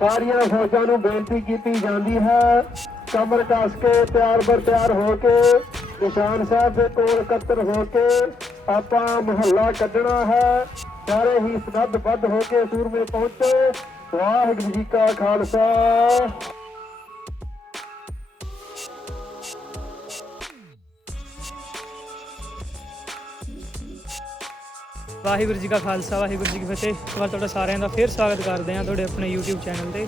ਸਾਰੀਆਂ ਫੌਜਾਂ ਨੂੰ ਬੇਨਤੀ ਕੀਤੀ ਜਾਂਦੀ ਹੈ। ਕਮਰ ਕੱਸ ਕੇ ਪਿਆਰ ਬਰ ਪਿਆਰ ਹੋ ਕੇ, ਨਿਸ਼ਾਨ ਸਾਹਿਬ ਦੇ ਕੋਲ ਇਕੱਤਰ ਹੋ ਕੇ ਆਪਾਂ ਮੁਹੱਲਾ ਕੱਢਣਾ ਹੈ। ਸਾਰੇ ਹੀ ਸਨੱਧ ਹੋ ਕੇ ਸੂਰਮੇ ਪਹੁੰਚੇ। ਵਾਹਿਗੁਰੂ ਜੀ ਕਾ ਖਾਲਸਾ। ਵਾਹਿਗੁਰੂ ਜੀ ਕਾ ਖਾਲਸਾ, ਵਾਹਿਗੁਰੂ ਜੀ ਕੀ ਫਤਿਹ। ਇੱਕ ਵਾਰ ਤੁਹਾਡਾ ਸਾਰਿਆਂ ਦਾ ਫੇਰ ਸਵਾਗਤ ਕਰਦੇ ਹਾਂ ਤੁਹਾਡੇ ਆਪਣੇ YouTube ਚੈਨਲ ਤੇ।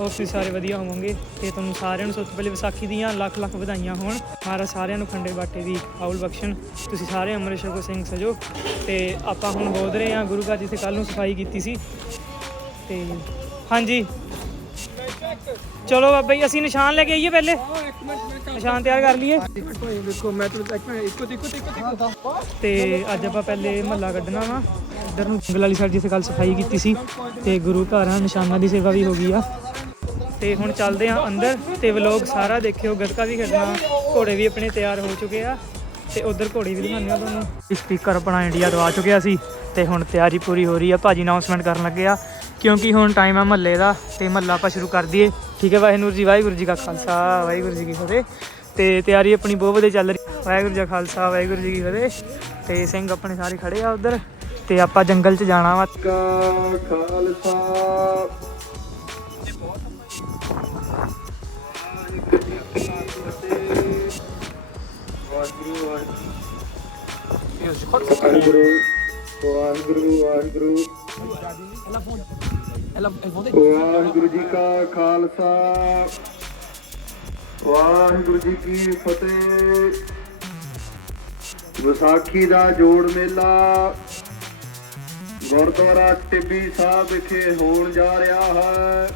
ਹੋਪ ਤੁਸੀਂ ਸਾਰੇ ਵਧੀਆ ਹੋਵੋਗੇ ਤੇ ਤੁਹਾਨੂੰ ਸਾਰਿਆਂ ਨੂੰ ਸਭ ਤੋਂ ਪਹਿਲੇ ਵਿਸਾਖੀ ਦੀਆਂ ਲੱਖ ਲੱਖ ਵਧਾਈਆਂ ਹੋਣ। ਮਹਾਰਾਜ ਸਾਰਿਆਂ ਨੂੰ ਖੰਡੇ ਬਾਟੇ ਦੀ ਆਉਲ ਬਖਸ਼ਣ। ਤੁਸੀਂ ਸਾਰੇ ਅੰਮ੍ਰਿਤ ਛਕੋ ਸਿੰਘ ਸਜੋ। ਤੇ ਆਪਾਂ ਹੁਣ ਬੋਧ ਰਹੇ ਹਾਂ ਗੁਰੂ ਘਰ ਜਿੱਥੇ ਕੱਲ ਨੂੰ ਸਫ਼ਾਈ ਕੀਤੀ ਸੀ। ਤੇ ਹਾਂਜੀ ਚਲੋ ਬਾਬਾ ਜੀ ਅਸੀਂ ਨਿਸ਼ਾਨ ਲੈ ਕੇ ਆਈਏ ਪਹਿਲੇ। ਨਿਸ਼ਾਨ ਤਿਆਰ ਕਰ ਲਈਏ। ਦੇਖੋ ਮੈਂ ਤੁਹਾਨੂੰ ਇੱਕ ਮਿੰਟ ਇੱਕੋ ਇੱਕੋ ਇੱਕੋ ਇੱਕੋ ਤੇ ਅੱਜ ਆਪਾਂ ਪਹਿਲੇ ਮਹੱਲਾ ਕੱਢਣਾ ਵਾ। ਇੱਧਰ ਨੂੰ ਜੰਗਲ ਵਾਲੀ ਸਾਈਡ ਜਿੱਥੇ ਕੱਲ ਸਫ਼ਾਈ ਕੀਤੀ ਸੀ ਤੇ ਗੁਰੂ ਘਰਾਂ ਨਿਸ਼ਾਨਾਂ ਦੀ ਸੇਵਾ ਵੀ ਹੋ ਗਈ ਆ। ਤੇ ਹੁਣ ਚੱਲਦੇ ਆ ਅੰਦਰ ਤੇ ਵਲੋਗ ਸਾਰਾ ਦੇਖਿਓ ਗੱਤਕਾ ਵੀ ਖੇਡਣਾ ਘੋੜੇ ਵੀ ਆਪਣੇ ਤਿਆਰ ਹੋ ਚੁੱਕੇ ਆ। ਤੇ ਉਧਰ ਘੋੜੀ ਵੀ ਦਿਖਾਉਂਦੇ ਆ ਤੁਹਾਨੂੰ। ਸਪੀਕਰ ਆਪਣਾ ਇੰਡੀਆ ਆ ਚੁੱਕਿਆ ਸੀ ਤੇ ਹੁਣ ਤਿਆਰੀ ਪੂਰੀ ਹੋ ਰਹੀ ਆ। ਭਾਜੀ ਅਨਾਉਂਸਮੈਂਟ ਕਰਨ ਲੱਗੇ ਆ। ਕਿਉਂਕਿ ਹੁਣ ਟਾਈਮ ਆ ਮਹੱਲੇ ਦਾ ਤੇ ਮਹੱਲਾ ਆਪਾਂ ਸ਼ੁਰੂ ਕਰ ਦਈਏ। ਠੀਕ ਹੈ ਵਾਹਿਗੁਰੂ ਜੀ ਵਾਹਿਗੁਰੂ ਜੀ ਕਾ ਖਾਲਸਾ ਵਾਹਿਗੁਰੂ ਜੀ ਕੀ ਫਤਿਹ। ਤੇ ਤਿਆਰੀ ਆਪਣੀ ਬਹੁਤ ਵਧੀਆ ਚੱਲ ਰਹੀ ਵਾਹਿਗੁਰੂ ਜੀ ਖਾਲਸਾ ਵਾਹਿਗੁਰੂ ਜੀ ਕੀ ਫਤਿਹ। ਤੇ ਸਿੰਘ ਆਪਣੇ ਸਾਰੇ ਖੜੇ ਆ ਉਧਰ ਤੇ ਆਪਾਂ ਜੰਗਲ 'ਚ ਜਾਣਾ ਵਾ। ਖਾਲਸਾ। ਵਾਹਿਗੁਰੂ ਵਾਹਿਗੁਰੂ। ਵਾਹਿਗੁਰੂ ਵਾਹਿਗੁਰੂ। ਵਾਹਿਗੁਰੂ ਵਾਹਿਗੁਰੂ ਜੀ ਕਾ ਖਾਲਸਾ। ਵਾਹਿਗੁਰੂ ਜੀ ਕੀ ਫਤਿਹ। ਵਿਸਾਖੀ ਦਾ ਜੋੜ ਮੇਲਾ ਗੁਰਦੁਆਰਾ ਟਿੱਬੀ ਸਾਹਿਬ ਵਿਖੇ ਹੋਣ ਜਾ ਰਿਹਾ ਹੈ।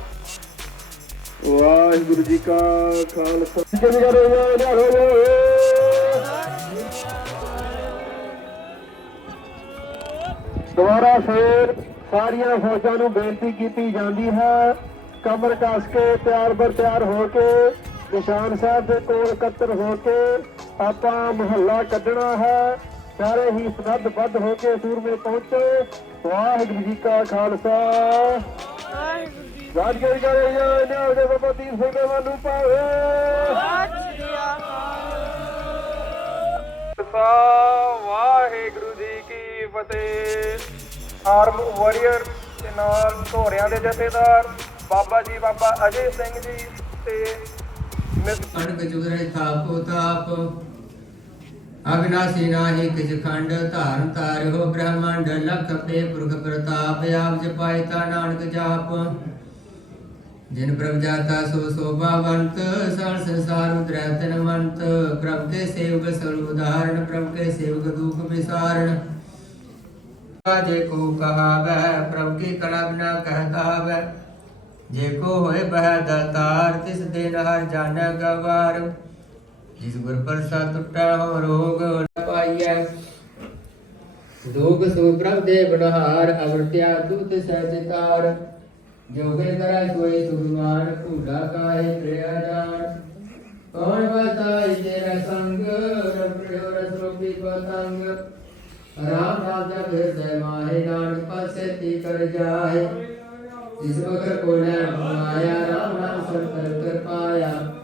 ਵਾਹਿਗੁਰੂ ਜੀ ਕਾ ਖਾਲਸਾ। ਜਨ ਕਰੋ ਜਨ ਦੁਬਾਰਾ ਫੇਰ ਸਾਰੀਆਂ ਫੌਜਾਂ ਨੂੰ ਬੇਨਤੀ ਕੀਤੀ ਜਾਂਦੀ ਹੈ। ਕਮਰ ਕੱਸ ਕੇ ਤਿਆਰ ਬਰ ਤਿਆਰ ਹੋ ਕੇ ਨਿਸ਼ਾਨ ਸਾਹਿਬ ਦੇ ਕੋਲ ਇਕੱਤਰ ਹੋ ਕੇ ਆਪਾਂ ਮੁਹੱਲਾ ਕੱਢਣਾ ਹੈ। ਸਾਰੇ ਹੀ ਸਨੱਧ ਹੋ ਕੇ ਸੂਰਮੇ ਪਹੁੰਚੇ। ਵਾਹਿਗੁਰੂ ਜੀ ਕਾ ਖਾਲਸਾ। ਕਰੇ ਜਾਂ ਨਿਆਲ ਦੇ ਬਾਬਾ ਦੀਪ ਸਿੰਘ ਦੇ ਵੱਲੋਂ ਪਾਵੇ ਵਾਹਿਗੁਰੂ ਜੀ ਕੀ ਫਤਿਹ। ਆਰਮ ਵਾਰੀਅਰ ਦੇ ਨਾਲ ਘੋੜਿਆਂ ਦੇ ਜਥੇਦਾਰ, ਬਾਬਾ ਜੀ, ਬਾਬਾ ਅਜੇ ਸਿੰਘ ਜੀ ਤੇ ਮਿਸ ਅਣਕ ਥਾਪੋ ਤਾਪ ਅਗਨਾਸੀ ਨਾਹੀ ਕਿਛ ਖੰਡ, ਧਾਰਨ ਤਾਰਿਓ ਬ੍ਰਹਮੰਡ, ਲਖ ਪੇ ਪੁਰਖ ਪ੍ਰਤਾਪ, ਆਪ ਜਪਾਇ ਤਾ ਨਾਨਕ ਜਾਪ। ਜਿਨ ਪ੍ਰਭ ਜਾਤਾ ਸੋ ਸੋਭਾਵੰਤ ਸਰ ਸੰਸਾਰ ਉਦਰੈ ਤਨਵੰਤ, ਪ੍ਰਭ ਕੇ ਸੇਵਕ ਸਰਬ ਉਦਾਹਰਣ, ਪ੍ਰਭ ਕੇ ਸੇਵਕ ਦੁਖ ਵਿਸਾਰਣ। ਜੇ ਕੋ ਕਹਾਵੈ, ਪ੍ਰਭ ਕੀ ਕਲਾ ਬਿਨਾ ਕਹਿਤਾ ਹਵੈ ਜੇ ਕੋ ਹੋਏ ਬਹਿ ਦਤਾਰ ਤਿਸ ਦਿਨ ਹਰ ਜਾਣੈ ਗਵਾਰ। ਜਿਸ ਗੁਰ ਪ੍ਰਸਾਦ ਟੁੱਟਾ ਹੋ ਰੋਗ ਨ ਪਾਈਐ। ਦੋਗ ਸੋ ਪ੍ਰਭ ਦੇ ਬਨਹਾਰ ਅਵਰਤਿਆ ਦੂਤ ਸਹਿਜ ਤਾਰ। ਜੋਗੇ ਕਰੈ ਸੋਈ ਸੁਭਮਾਨ ਭੂਲਾ ਕਾਹੇ ਪ੍ਰਿਆ ਜਾਣ ਕੌਣ ਬਤਾਈ ਤੇਰਾ ਸੰਗ ਰਬਿਓ ਰਸ ਰੂਪੀ ਪਤੰਗ ਰਾਮ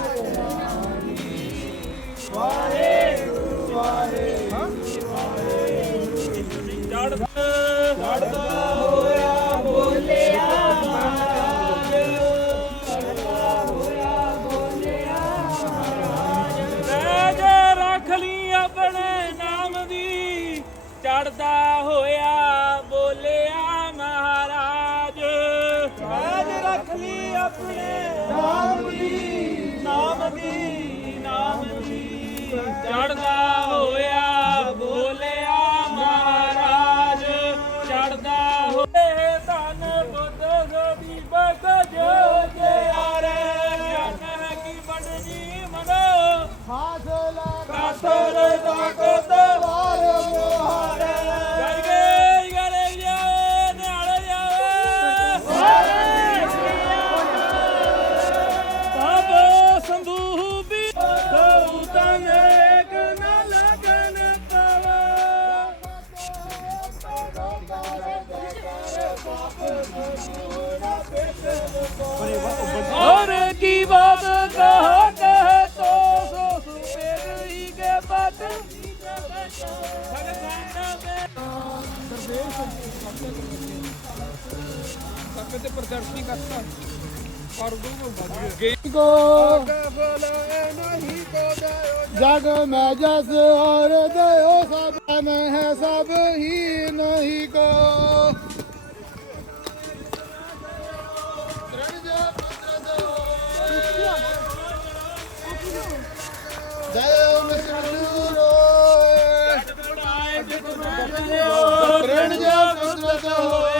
ਵਕਰ ਕੋ ਲੈ ਮਾਇਆ ਰਾਮ ਨਾਮ ਸੰਤਰ ਕਰ ਪਾਇਆ ਚਾਲੀ ਪ੍ਰੋਜੈਕਟ ਚਾਲੀ ਪ੍ਰੋਜੈਕਟ ਰਾਜ ਰੱਖ ਲਈ ਆਪਣੇ ਨਾਮ ਦੀ। ਚੜ੍ਹਦਾ ਹੋਇਆ ਬੋਲਿਆ ਮਹਾਰਾਜ। ਰਾਜ ਰੱਖ ਲਈ ਆਪਣੇ ਨਾਮ ਦੀ। ਨਾਮ ਦੀ ਨਾਮ ਦੀ। ਚੜਦਾ ਹੋਇਆ ਬੋਲਿਆ ਮਹਾਰਾਜ। ਚੜਦਾ ਹੋਏ ਧਨ ਬੁੱਧ ਸੋਦੀ ਬਗ ਜੋ ਜਿਆਰੇ ਜਨ ਕੀ ਵਡਨੀ ਮਨੋ। ਕਾਤਰ ਦਾ ਕੋਤ गो जग में जस और दयो सब में है सब ही नहीं को Grande abraço,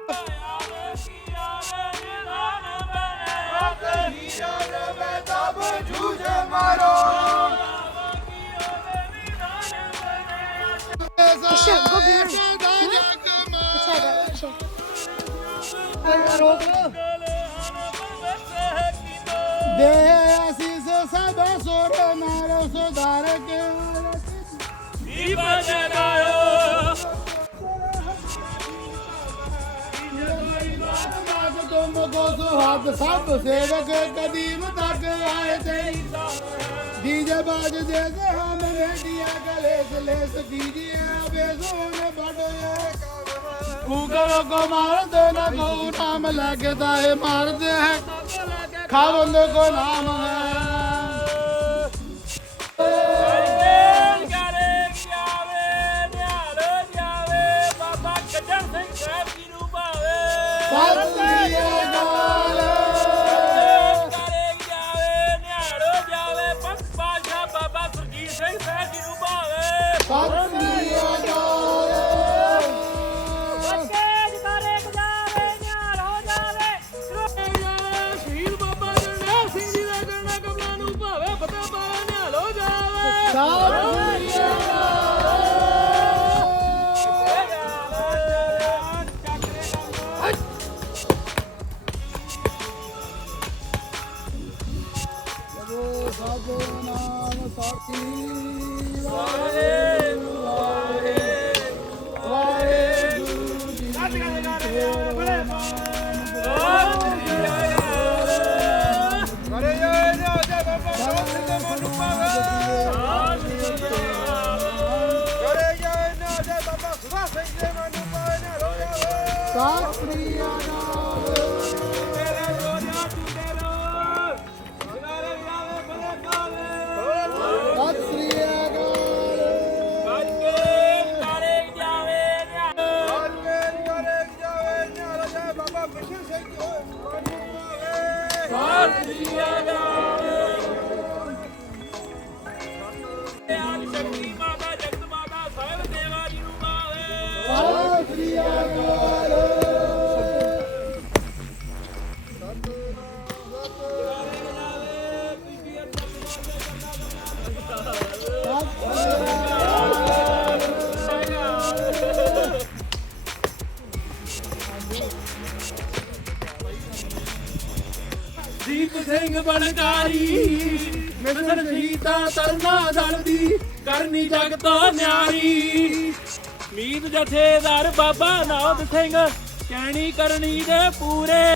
दे आशीष सब सोर मारो सुधार के तुम को सुहाग सब सेवक कदीम तक आए थे डीजे बाज जैसे हम भेटिया गले से लेस कीजिए अबे सोन ਕੂਕਰ ਕੋ ਮਾਰਦੇ ਨਾ ਕੋ ਨਾਮ ਲੱਗਦਾ ਏ ਮਾਰਦੇ ਹੈ। ਖਾਵੰਦ ਕੋ ਨਾਮ ਹੈ। ਸਿੰਘ ਬਣਕਾਰੀ। ਮਿਸਰ ਸ਼ਹੀਦਾਂ ਤਰਨਾ ਦਲ ਕਰਨੀ ਜਗਤੋਂ ਨਿਆਰੀ। ਮੀਤ ਜਥੇਦਾਰ ਬਾਬਾ ਨਾਦ ਸਿੰਘ, ਕਹਿਣੀ ਕਰਨੀ ਦੇ ਪੂਰੇ।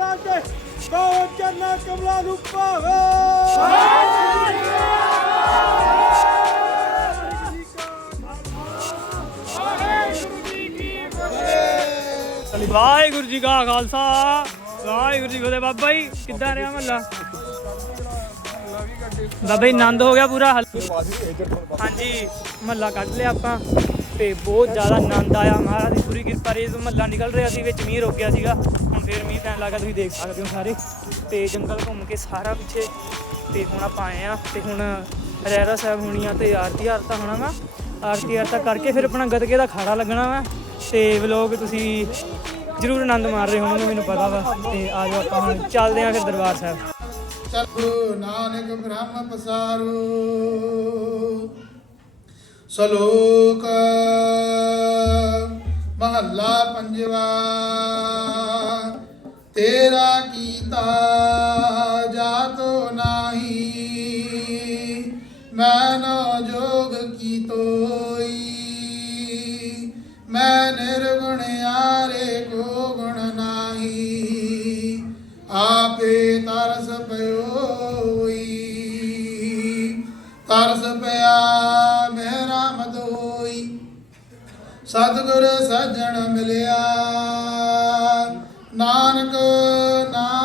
ਮਹਾਰਾਜ ਦੇ ਦੋ ਚਰਨਾ ਕਮਲਾ ਨੂੰ ਪਾਵੇ ਵਾਹਿਗੁਰੂ ਜੀ ਕਾ ਖਾਲਸਾ, ਵਾਹਿਗੁਰੂ ਜੀ ਕੀ ਫਤਿਹ। ਬਾਬਾ ਜੀ, ਕਿੱਦਾਂ ਰਿਹਾ ਮਹੱਲਾ? ਬਾਬਾ ਜੀ, ਆਨੰਦ ਹੋ ਗਿਆ ਪੂਰਾ? ਹਾਂਜੀ, ਮਹੱਲਾ ਕੱਢ ਲਿਆ ਆਪਾਂ। ਤੇ ਬਹੁਤ ਜ਼ਿਆਦਾ ਆਨੰਦ ਆਇਆ। ਮਹਾਰਾਜ ਦੀ ਪੂਰੀ ਕਿਰਪਾ ਰਹੀ ਮਹੱਲਾ ਨਿਕਲ ਰਿਹਾ ਸੀ, ਵਿੱਚ ਮੀਂਹ ਰੁਕ ਗਿਆ ਸੀਗਾ। ਫੇਰ ਮੀਂਹ ਪੈਣ ਲੱਗਾ, ਤੁਸੀਂ ਦੇਖ ਸਕਦੇ ਹੋ ਸਾਰੇ। ਤੇ ਜੰਗਲ ਘੁੰਮ ਕੇ ਸਾਰਾ ਪਿੱਛੇ। ਤੇ ਹੁਣ ਆਪਾਂ ਆਏ ਆ ਤੇ ਹੁਣ ਰਹਿਰਾ ਸਾਹਿਬ ਹੋਣੀ ਆ ਤੇ ਆਰਤੀ ਆਰਤਾ ਹੋਣਾ ਵਾ ਆਰਤੀ ਆਰਤਾ ਕਰਕੇ ਫਿਰ ਆਪਣਾ ਗਦਕੇ ਦਾ ਖਾੜਾ ਲੱਗਣਾ ਵਾ। ਤੇ ਵਲੋਗ ਤੁਸੀਂ ਜ਼ਰੂਰ ਆਨੰਦ ਮਾਰ ਰਹੇ ਹੋਵੋਗੇ, ਮੈਨੂੰ ਪਤਾ ਵਾ। ਤੇ ਆ ਜਾਓ ਆਪਾਂ ਹੁਣ, ਚੱਲਦੇ ਆ ਫਿਰ ਦਰਬਾਰ ਸਾਹਿਬ। ਚਲੋ ਨਾਨਕ ਬ੍ਰਹਮ ਪਸਾਰੋ। ਸ਼ਲੋਕ ਮਹੱਲਾ ਪੰਜਵਾ। ਤੇਰਾ ਕੀਤਾ ਜਾਤੋ ਨਾਹੀ, ਮੈਂ ਨੋ ਜੋਗ ਕੀ ਤੋਈ। ਮੈਂ ਨਿਰਗੁਣ ਆਰੇ ਕੋ ਗੁਣ ਨਾਹੀ, ਆਪੇ ਤਰਸ ਪਇਓਈ ਤਰਸ ਪਿਆ ਮੇਰਾ ਮਦੋਈ, ਸਤਿਗੁਰ ਸੱਜਣ ਮਿਲਿਆ। ਨਾਨਕ ਨਾ